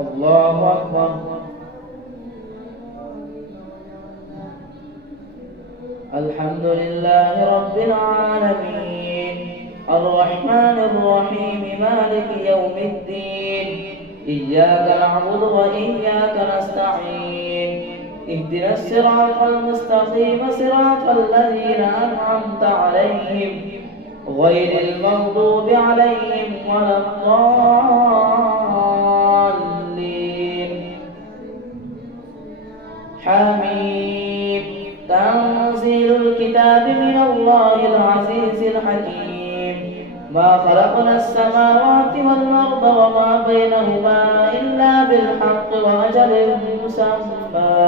الله أكبر. الحمد لله رب العالمين الرحمن الرحيم مالك يوم الدين إياك نعبد وإياك نستعين اهدنا الصراط المستقيم صراط الذين أنعمت عليهم غير المغضوب عليهم ولا الضالين. حميم. تنزيل الكتاب من الله العزيز الحكيم. ما خلقنا السماوات والأرض وما بينهما إلا بالحق وأجل مسمى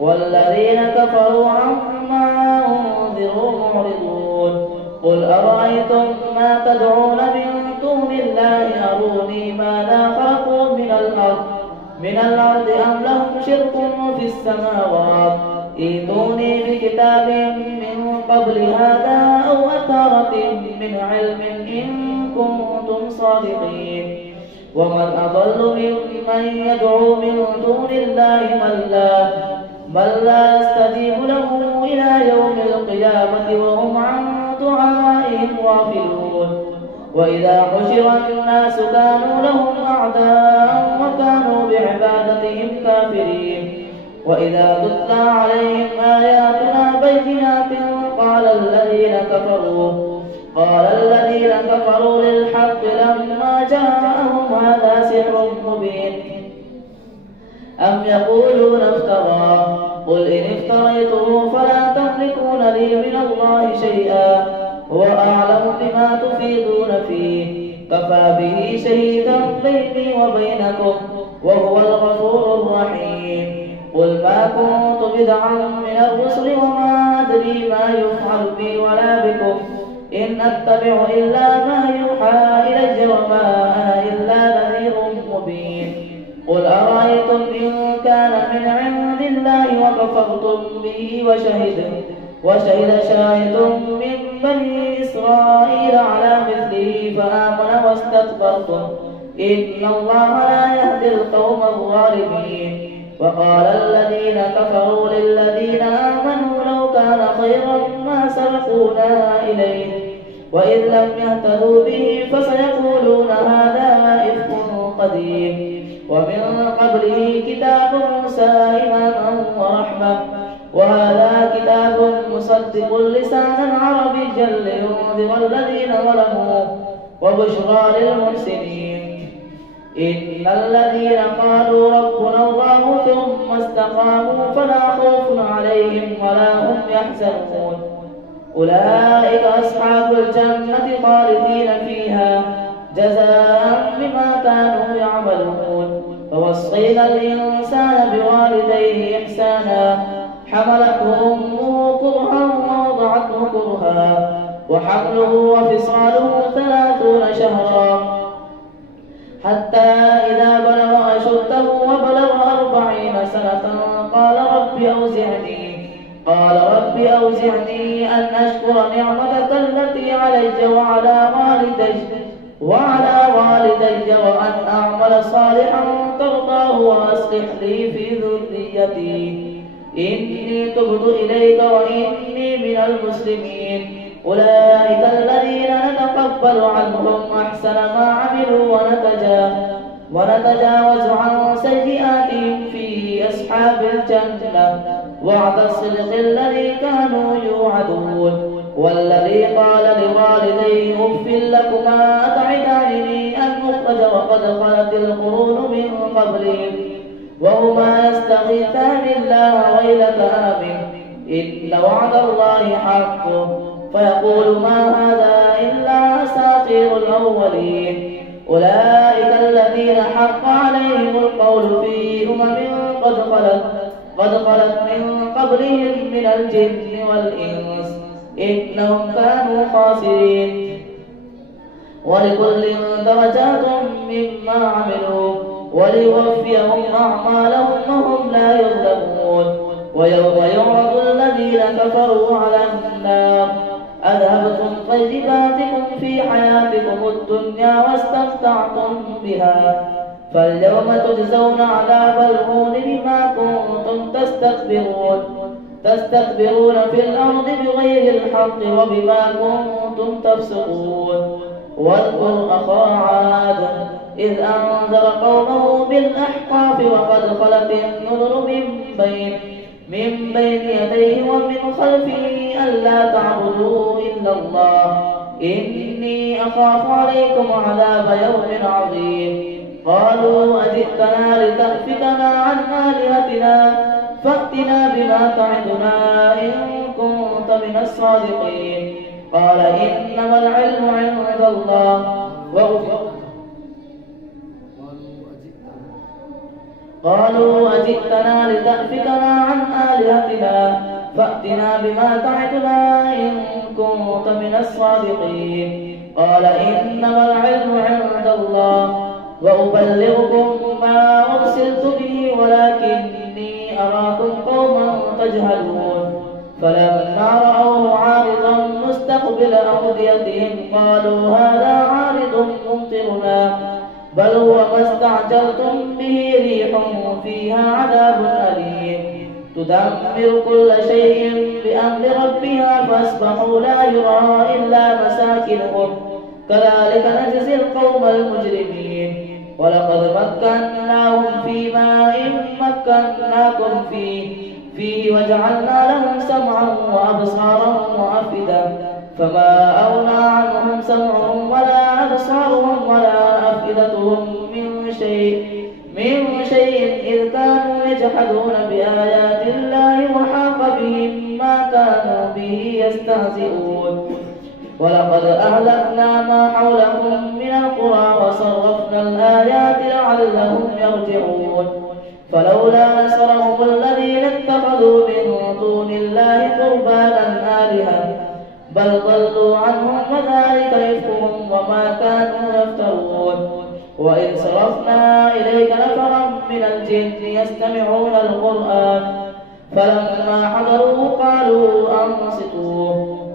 والذين كفروا عما أنذروا معرضون. قل أرأيتم ما تدعون من دون الله أروني ماذا خلقوا من الأرض أم لهم شرك في السماوات ائتوني بكتاب من قبل هذا أو أثارة من علم إن كنتم صادقين. ومن أضل ممن يدعو من دون الله من لا يستجيب له إلى يوم القيامة وهم عن دعائهم غافلون. وإذا حشر الناس كانوا لهم أعداء وكانوا بعبادتهم كافرين. وإذا تتلى عليهم آياتنا بينات قال الذين كفروا للحق لما جاءهم هذا سحر مبين أم يقولون افتراه قل إن افتريته فلا تملكون لي من الله شيئا هو أعلم بما تفيضون فيه كفى به شهيدا بيني وبينكم وهو الغفور الرحيم. قل ما كنت بدعا من الرسل وما أدري ما يفعل بي ولا بكم إن أتبع إلا ما يوحى إلي وما أنا إلا نذير مبين. قل أرأيتم إن كان من عند الله وكفرتم به وشهد شاهد من بني إسرائيل على مثله فآمن واستكبرتم إن الله لا يهدي القوم الظالمين. وقال الذين كفروا للذين آمنوا لو كان خيرا ما سبقونا إليه وإذ لم يهتدوا به فسيقولون هذا إفك قديم. ومن قبله كتاب موسى إماما ورحمة وهذا كتاب مصدق لسانا عربيا لينذر الذين ظلموا وبشرى للمحسنين. إن الذين قالوا ربنا الله ثم استقاموا فلا خوف عليهم ولا هم يحزنون أولئك أصحاب الجنة خالدين فيها جزاء بما كانوا يعملون. فوصينا الإنسان بوالديه إحسانا حملته أمه كرها ووضعته كرها وحمله وفصاله 30 شهرا حتى إذا بلغ أشده وبلغ 40 سنة قال رب أوزعني أن أشكر نعمتك التي علي وعلى والدي وأن أعمل صالحا ترضاه وأصلح لي في ذريتي إني تبت إليك وإني من المسلمين. أولئك الذين نتقبل عنهم أحسن ما عملوا ونتجاوز عن سيئاتهم في أصحاب الجنة وعد الصدق الذي كانوا يوعدون. والذي قال لوالديه أف لكما أتعدانني أن أخرج وقد خلت القرون من قبلي وهما يستغيثان الله ويلك آمن إن وعد الله حق فيقول ما هذا إلا أساطير الأولين. أولئك الذين حق عليهم القول في قد خلت من قبلهم من الجن والإنس إنهم كانوا خاسرين. ولكل درجات مما عملوا وليوفيهم أعمالهم وهم لا يظلمون. ويوم يعرض الذين كفروا على النار أذهبتم طيباتكم في حياتكم الدنيا واستمتعتم بها، فاليوم تجزون عذاب الهون بما كنتم تستكبرون في الأرض بغير الحق وبما كنتم تفسقون. واذكر أخا عاد إذ أنذر قومه بالأحقاف وقد خلت النذر من بين يديه ومن خلفه ألا تعبدوا إلا الله إني أخاف عليكم عذاب يوم عظيم. قالوا أجئتنا لتأفكنا عن آلهتنا فأتنا بما تعدنا إن كنت من الصادقين. قال إنما العلم عند الله قالوا أجئتنا لتأفكنا عن آلهتنا فأتنا بما تعدنا إن كنت من الصادقين. قال إنما العلم عند الله وأبلغكم ما أرسلت به ولكني أراكم قوما تجهلون. فلما رأوه عارضا مستقبل أوديتهم قالوا هذا عارض ممطرنا بل هو ما استعجلتم به ريح فيها عذاب أليم تدمر كل شيء بأمر ربها فأصبحوا لا يرى إلا مساكنهم كذلك نجزي القوم المجرمين. ولقد مكناهم في ماء مكناكم فيه وجعلنا لهم سمعا وأبصارا وأفئدة فما أغنى عنهم سمعهم ولا أبصارهم ولا أفئدتهم من شيء إذ كانوا يجحدون بآيات الله وحاق بهم ما كانوا به يستهزئون. ولقد أهلكنا ما حولكم من القرى وصرفنا الآيات لعلهم يرجعون. فلولا نصرهم الذين اتخذوا من دون الله قربانا آلهة بل ضلوا عنهم وذلك إفكهم وما كانوا يفترون. وإذ صرفنا إليك نفرا من الجن يستمعون القرآن فلما حضروه قالوا أنصتوا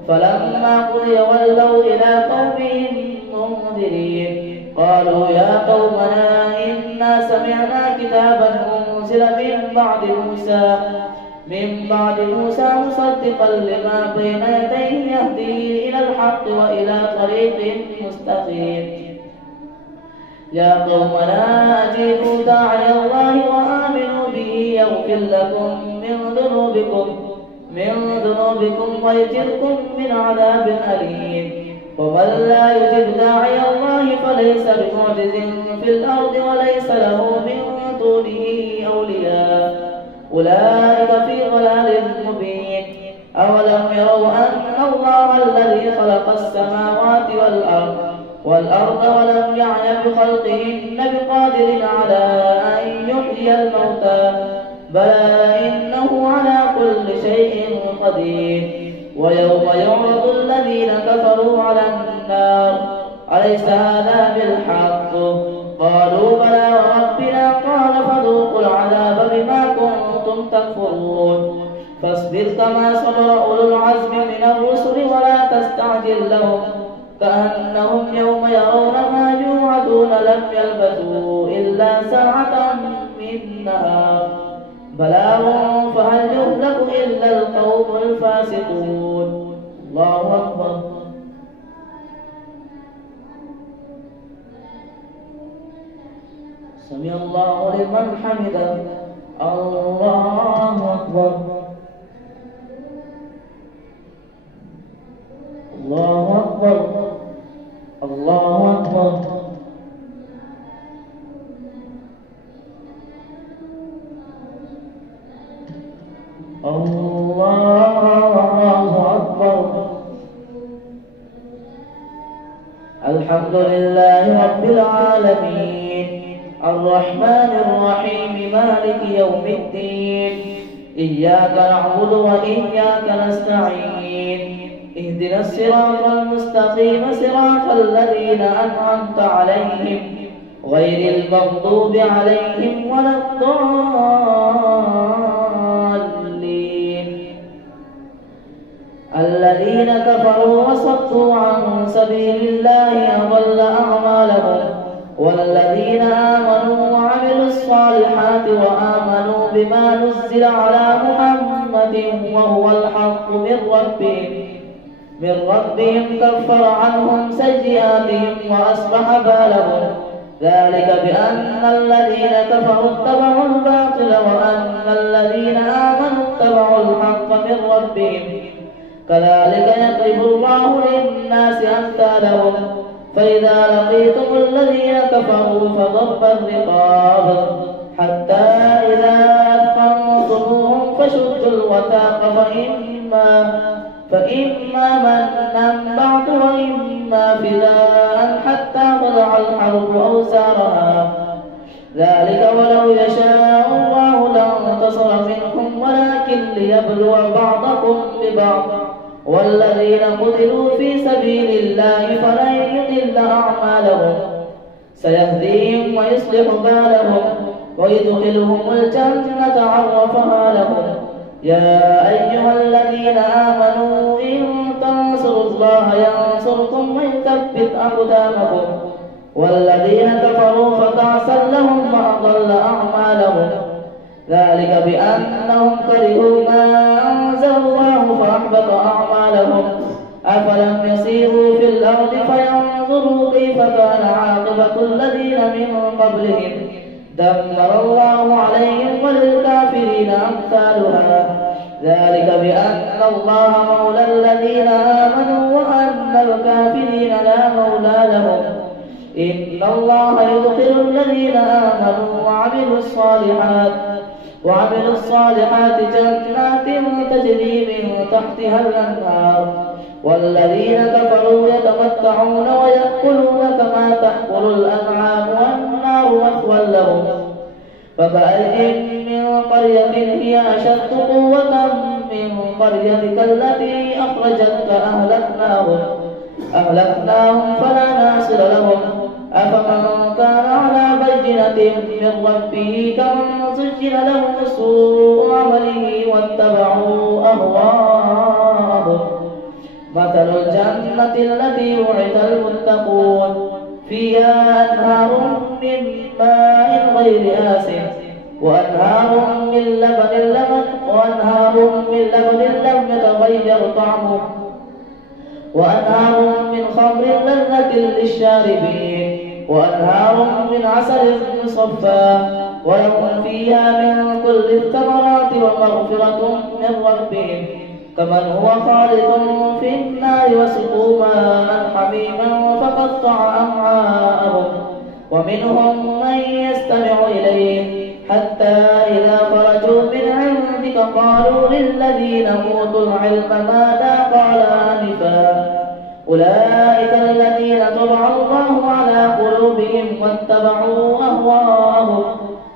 فلما قضي ولوا إلى قومهم منذرين. قالوا يا قومنا إنا سمعنا كتابا أنزل من بعد موسى مصدقا لما بين يديه يهدي إلى الحق وإلى طريق مستقيم. يا قومنا أجيبوا داعي الله وآمنوا به يغفر لكم من ذنوبكم ويجركم من عذاب أليم. ومن لا يجب داعي الله فليس بمعجز في الأرض وليس له من دونه أولياء أولئك في ضلال مبين. أولم يروا أن الله الذي خلق السماوات والأرض ولم يعي بخلقهن بقادر على أن يحيي الموتى بلى إنه على كل شيء قدير. ويوم يعرض الذين كفروا على النار أليس هذا بالحق قالوا بلى وربنا قال فذوقوا العذاب بما كنتم تكفرون. فاصبر كما صبر أولو العزم من الرسل ولا تستعجل لهم كأنهم يوم يرون ما يوعدون لم يلبثوا إلا ساعة من نهار بلاغ فهل يهلك إلا القوم الفاسقون. الله أكبر. سمع الله لمن حمده. الله أكبر. الله أكبر. الله أكبر. الله أكبر. الحمد لله رب العالمين الرحمن الرحيم مالك يوم الدين إياك نعبد وإياك نستعين اهدنا الصراط المستقيم صراط الذين أنعمت عليهم غير المغضوب عليهم ولا الضالين. الذين كفروا وصدوا عن سبيل الله أضل أعمالهم. والذين آمنوا وعملوا الصالحات وآمنوا بما نزل على محمد وهو الحق من ربهم كفر عنهم سيئاتهم وأصلح بالهم. ذلك بأن الذين كفروا اتبعوا الباطل وأن الذين آمنوا اتبعوا الحق من ربهم. كذلك يضرب الله للناس أمثالهم. فإذا لقيتم الذين كفروا فضرب الرقاب حتى إذا أثخنتموهم فشدوا الوثاق فإما منا بعد وإما فداء حتى تضع الحرب أوزارها. ذلك ولو يشاء الله لانتصر منكم ولكن ليبلو بعضكم ببعض. والذين قتلوا في سبيل الله فلن يضل أعمالهم سيهديهم ويصلح بالهم ويدخلهم الجنة عرفها لهم. يا أيها الذين آمنوا إن تنصروا الله ينصركم ويثبت أقدامكم. والذين كفروا فتعسا لهم وأضل أعمالهم. ذلك بأنهم كرهوا ما أنزل الله فأحبط أعمالهم. أفلم يسيروا في الأرض فينظروا كيف كان عاقبة الذين من قبلهم دمر الله عليهم وللكافرين أمثالها. ذلك بأن الله مولى الذين آمنوا وأن الكافرين لا مولى لهم. إن الله يدخل الذين آمنوا وعملوا الصالحات جنات تجري من تحتها الأنهار. والذين كفروا يتمتعون ويأكلون كما تأكل الأنعام والنار مثوى لهم. فكأي من قرية هي أشد قوة من قريتك التي أخرجتك أهلكناهم فلا ناصر لهم. أفمن كان على بينة من ربه كمن زين له سوء عمله واتبعوا أهواءهم. مثل الجنة التي وعد المتقون فيها أنهار من ماء غير آسن وأنهار من لبن لم يتغير طعمه وأنهار من خمر لذة للشاربين وأنهار من عسل مصفى ولهم فيها من كل الثمرات ومغفرة من ربهم كمن هو خالد في النار وسقوا ماء حميما فقطع أمعاءهم. ومنهم من يستمع إليه حتى إذا خرجوا من عندك قالوا للذين أوتوا العلم ماذا قال آنفا أولئك الذين طبع الله على قلوبهم واتبعوا أهواءهم.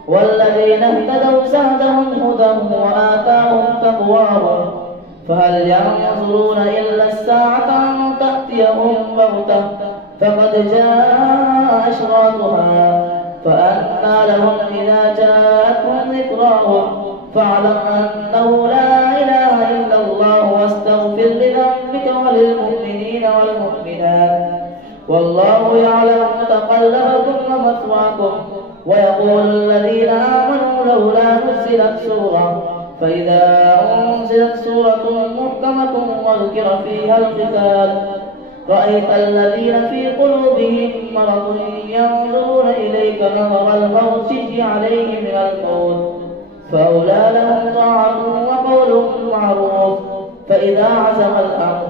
والذين اهتدوا زادهم هدى وآتاهم تقواهم. فهل ينظرون إلا الساعة أن تأتيهم بغتة فقد جاء أشراطها فأنى لهم إذا جاءتهم ذكراهم. فاعلم أنه لا إله إلا الله واستغفر لذنبك وللمؤمنين والمؤمنات والله يعلم متقلبكم ومثواكم. ويقول الذين آمنوا لولا نزلت سورة فإذا أنزلت سورة محكمة وذكر فيها القتال رأيت الذين في قلوبهم مرض ينظرون إليك نظر المغشي عليه من الموت فأولى لهم طاعة وقول معروف. فإذا عزم الأمر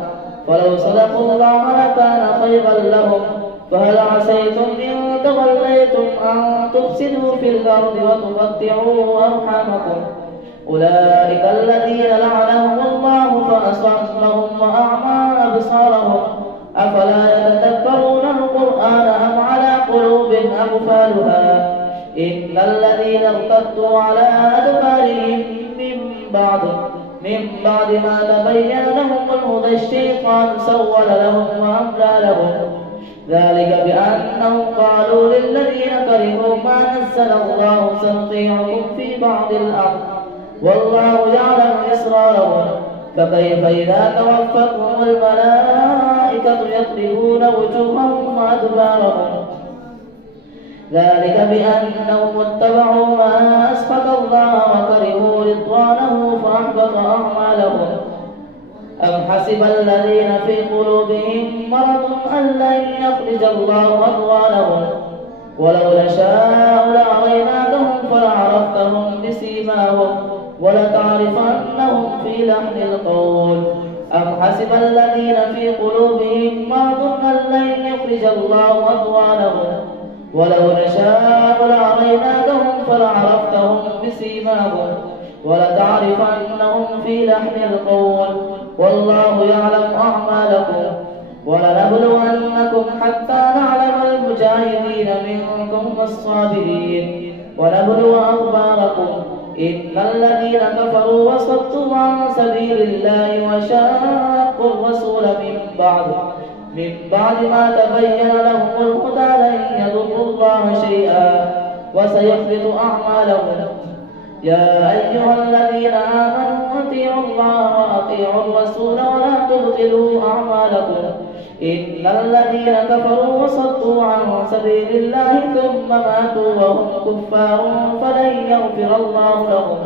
فلو صدقوا الله لكان خيرا لهم. فهل عسيتم إن توليتم أن تفسدوا في الأرض وتقطعوا أرحامكم أولئك الذين لعنهم الله فأصمهم وأعمى أبصارهم أفلا يتدبرون القرآن أم على قلوب أقفالها. إن الذين ارتدوا على أدبارهم من بعد ما تبين لهم الهدى الشيطان سول لهم وأملى لهم. ذلك بأنهم قالوا للذين كرهوا ما نزل الله سنطيعكم في بعض الأمر والله يعلم إسرارهم. فكيف إذا توفتهم الملائكة يضربون وجوههم وأدبارهم ذلك بأنهم اتبعوا ما أسخط الله وكرهوا رضوانه فأحبط أعمالهم. أم حسب الذين في قلوبهم مرض أن لن يخرج الله أضغانهم ولو نشاء لأريناكهم فلعرفتهم بسيماهم ولتعرفنهم في لحن القول. أم حسب الذين في قلوبهم مرض أن لن يخرج الله أضغانهم ولو نشاء لأريناكهم فلعرفتهم بسيماهم ولتعرفنهم في لحن القول والله يعلم أعمالكم. ولنبلونكم حتى نعلم المجاهدين منكم والصابرين ونبلو أخباركم. إن الذين كفروا وصدوا عن سبيل الله وشاقوا الرسول من بعد ما تبين لهم الهدى لن يضروا الله شيئا وسيحبط أعمالهم. يا أيها الذين آمنوا أطيعوا الله وأطيعوا الرسول ولا تبطلوا أعمالكم. إن الذين كفروا وصدوا عن سبيل الله ثم ماتوا وهم كفار فلن يغفر الله لهم.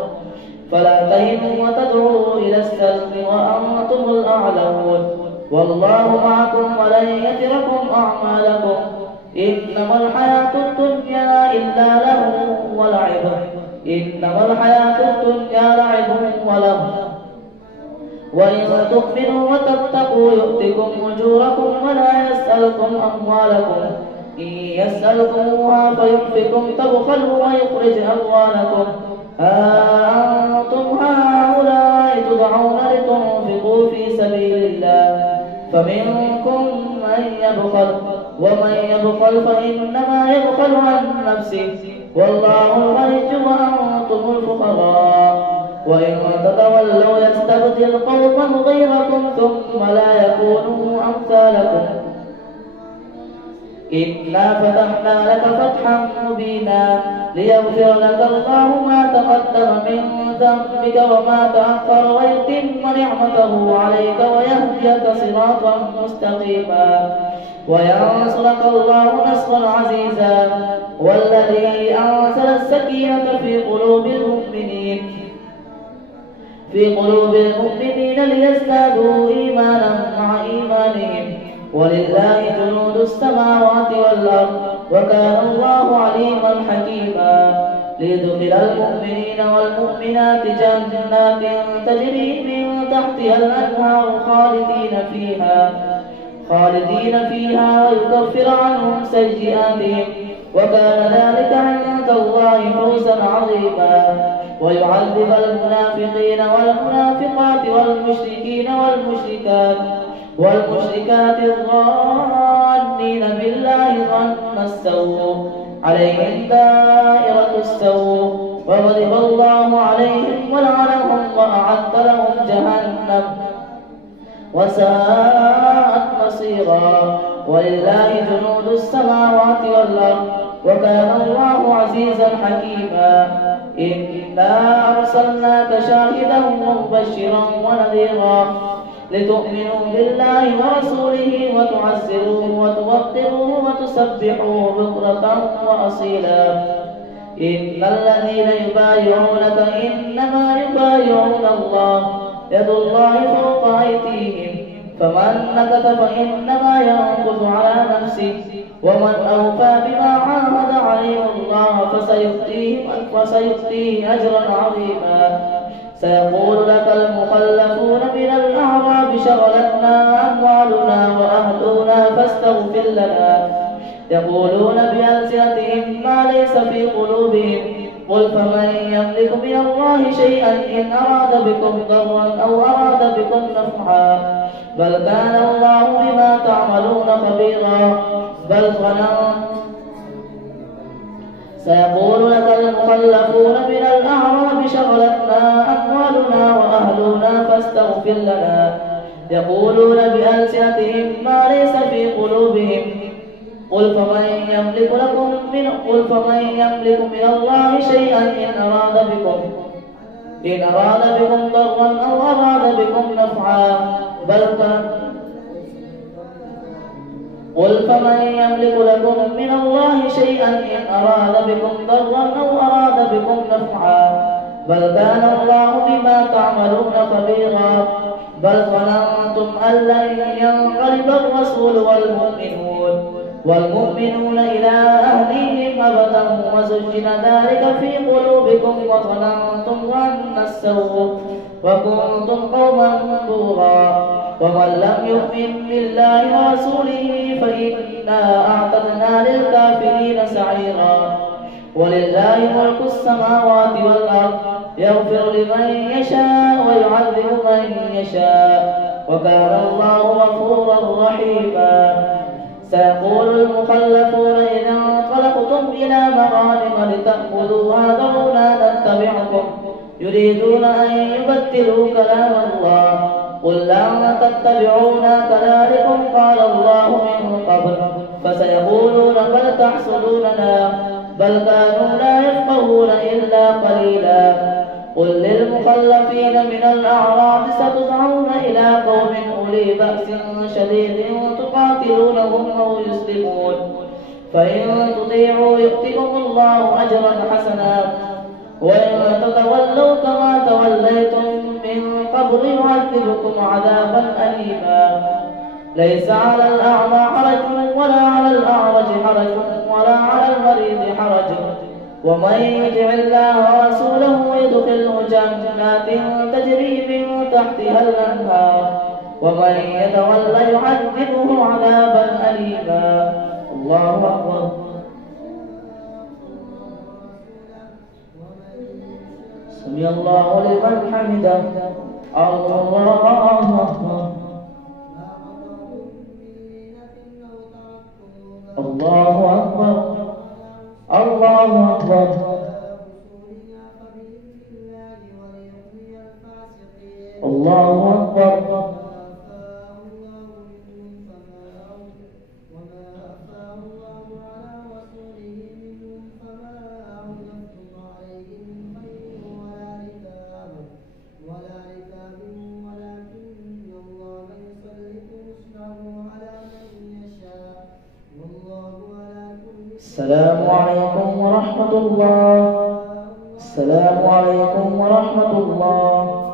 فلا تهنوا وتدعوا إلى السلم وأنتم الأعلون والله معكم ولن يتركم أعمالكم. إنما الحياة الدنيا إلا له ولعب وله وإن تؤمنوا وتتقوا يؤتكم أجوركم ولا يسألكم أموالكم. إن يسألكموها فيحفكم تبخلوا ويخرج أموالكم. أنتم هؤلاء تدعون لتنفقوا في سبيل الله فمنكم من يبخل ومن يبخل فإنما يبخل عن نفسه والله الغني وأنتم الفقراء. وإن تتولوا يستبدل قوما غيركم ثم لا يكونوا أمثالكم. إنا فتحنا لك فتحا مبينا ليغفر لك الله ما تقدم من ذنبك وما تأخر ويتم نعمته عليك ويهديك صراطا مستقيما وينصرك الله نصرا عزيزا. والذي أنزل السكينة في قلوب المؤمنين ليزدادوا إيمانا مع إيمانهم ولله جنود السماوات والأرض وكان الله عليما حكيما. ليدخل المؤمنين والمؤمنات جنات تجري من تحتها الأنهار خالدين فيها ويكفر عنهم سيئاتهم وكان ذلك عند الله فوزا عظيما. ويعذب المنافقين والمنافقات والمشركات الظانين بالله ظن السوء عليهم دائرة السوء وغضب الله عليهم ولعنهم وأعد لهم جهنم وساءت مصيرا. ولله جنود السماوات والأرض وكان الله عزيزا حكيما. إنا أرسلناك شاهدا ومبشرا ونذيرا لتؤمنوا بالله ورسوله وتعزروه وتوقروه وتسبحوه بكرة وأصيلا. إن الذين يبايعونك إنما يبايعون الله يد الله فوق أيديهم فمن نكث فإنما ينكث على نفسه ومن أوفى بما عاهد عليه الله فسيؤتيه أجرا عظيما. سيقول لك المخلفون من الأعراب شغلتنا أموالنا وأهلنا فاستغفر لنا. يقولون بألسنتهم ما ليس في قلوبهم قل فمن يملك من الله شيئا إن أراد بكم ضرا أو أراد بكم نفعا بل كان الله بما تعملون خبيرا. بل ظننت سيقول لك المخلفون من الأعراب شغلتنا أموالنا وأهلنا فاستغفر لنا. يقولون بألسنتهم ما ليس في قلوبهم قل فمن يملك من الله شيئا إن أراد بكم إن أراد بكم ضرا أو أراد بكم نفعا قل فمن يملك لكم من الله شيئا إن أراد بكم ضرا أو أراد بكم نفعا بل كان الله بما تعملون خبيرا بل ظننتم أن لن ينقلب الرسول والمؤمنون إلى أهليهم أبدا وزين ذلك في قلوبكم وظننتم ظن السوء وكنتم قوما بورا ومن لم يؤمن بالله ورسوله فإنا أعتدنا للكافرين سعيرا ولله ملك السماوات والأرض يغفر لمن يشاء ويعذب من يشاء وكان الله غفورا رحيما سيقول المخلفون إذا انطلقتم إلى مغانم لتأخذوها ذرونا نتبعكم يريدون أن يبدلوا كلام الله قل لن تتبعونا كذلكم قال الله من قبل فسيقولون بل تحسدوننا بل كانوا لا يفقهون إلا قليلا قل للمخلفين من الأعراب ستدعون إلى قوم أولي بأس شديد تقاتلونهم أو يسلمون فإن تطيعوا يؤتكم الله أجرا حسنا وإن تتولوا كما توليتم من قبل يعذبكم عذابا أليما ليس على الأعمى حرج ولا على الأعرج حرج ولا على المريض حرج ومن يطع الله ورسوله يدخله جنات تجري من تحتها الأنهار ومن يتولى يعذبه عذابا أليما الله أكبر سمع الله لمن حمده الله أكبر الله أكبر الله أكبر الله أكبر السلام عليكم ورحمة الله. السلام عليكم ورحمة الله.